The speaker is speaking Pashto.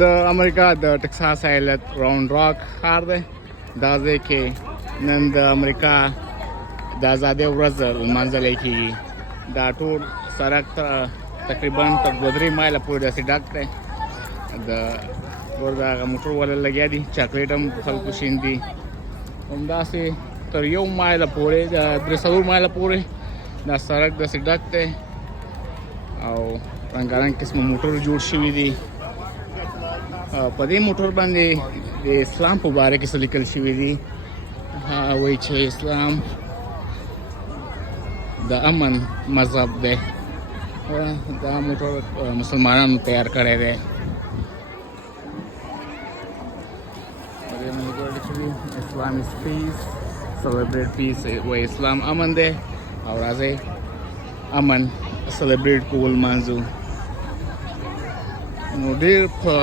د امریکا د ټکساس ایالت راوند راک ښار دی. دا ځای کې نن د امریکا د ازادۍ ورځ لمانځلی کېږي. دا ټول سړک تقریبا تر 2-3 مایله پورې داسې ډک دی. د هغه موټر والا لګیا دي، چاکلیټ هم خلکو شیندي. همداسې تر 1 مایله پورې، د 3-4 مایله پورې دا سړک داسې ډک دی او رنګارنګ قسمه موټر جوړ شوي دي. په دې موټر باندې د اسلام په باره کې څه لیکل شوي دي. وایي چې اسلام د امن مذهب دی. دا موټر مسلمانانو تیار کړی دی. په دې باندې لیکل شوي اسلام از پیس، سلیبریټ پیس. وایي اسلام امن دی او راځئ امن سلیبریټ کول مانځو. نو ډېر